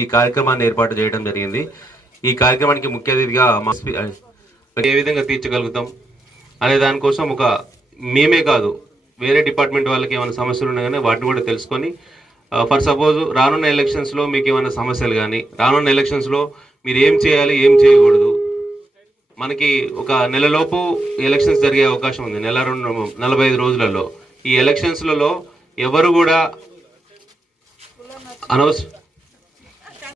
ఈ కార్యక్రమాన్ని ఏర్పాటు చేయడం జరిగింది. ఈ కార్యక్రమానికి ముఖ్య అతిథిగా ఏ విధంగా తీర్చగలుగుతాం అనే దానికోసం మేమే కాదు వేరే డిపార్ట్మెంట్ వాళ్ళకి ఏమైనా సమస్యలు ఉన్నా కానీ వాటిని కూడా తెలుసుకొని ఫర్ సపోజ్ రానున్న ఎలక్షన్స్లో మీకు ఏమైనా సమస్యలు కానీ రానున్న ఎలక్షన్స్లో మీరు ఏం చేయాలి ఏం చేయకూడదు, మనకి ఒక నెలలోపు ఎలక్షన్స్ జరిగే అవకాశం ఉంది. 45 రోజులలో ఈ ఎలక్షన్స్లలో ఎవరు కూడా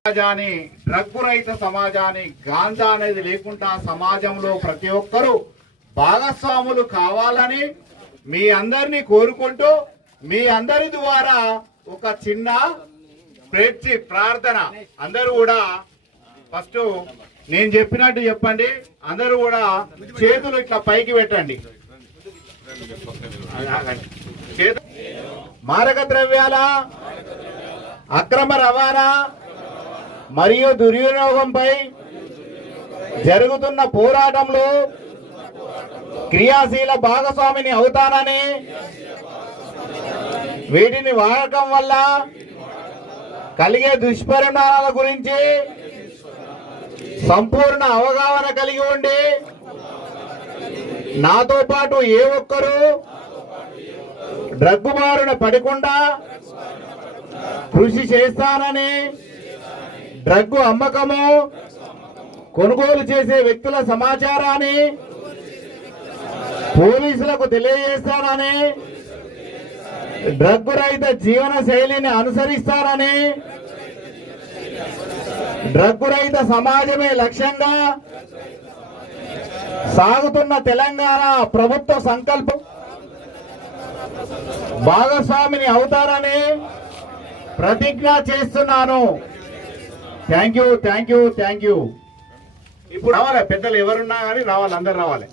సమాజాన్ని డ్రగ్గు రహిత సమాజాన్ని గాంజా అనేది లేకుండా సమాజంలో ప్రతి ఒక్కరూ భాగస్వాములు కావాలని మీ అందరినీ కోరుకుంటూ మీ అందరి ద్వారా ఒక చిన్న ప్రార్థన. అందరూ కూడా ఫస్ట్ నేను చెప్పినట్టు చెప్పండి. అందరూ కూడా చేతులు ఇట్లా పైకి పెట్టండి. మారక ద్రవ్యాల అక్రమ రవాణా మరియు దుర్వినియోగంపై జరుగుతున్న పోరాటంలో క్రియాశీల భాగస్వామిని అవుతానని, వీటిని వాడకం వల్ల కలిగే దుష్పరిణామాల గురించి సంపూర్ణ అవగాహన కలిగి ఉండి నాతో పాటు ఏ ఒక్కరూ డ్రగ్గు బారిన పడకుండా కృషి చేస్తానని, డ్రగ్గు అమ్మకము కొనుగోలు చేసే వ్యక్తుల సమాచారాన్ని పోలీసులకు తెలియజేస్తానని, డ్రగ్గు రహిత జీవన శైలిని అనుసరిస్తానని, డ్రగ్గు రహిత సమాజమే లక్ష్యంగా సాగుతున్న తెలంగాణ ప్రభుత్వ సంకల్పం భాగస్వామిని అవుతారని ప్రతిజ్ఞ చేస్తున్నాను. Thank you, thank you, thank you. ఇప్పుడు రావాలి, పెద్దలు ఎవరున్నా కానీ రావాలి, అందరు రావాలి.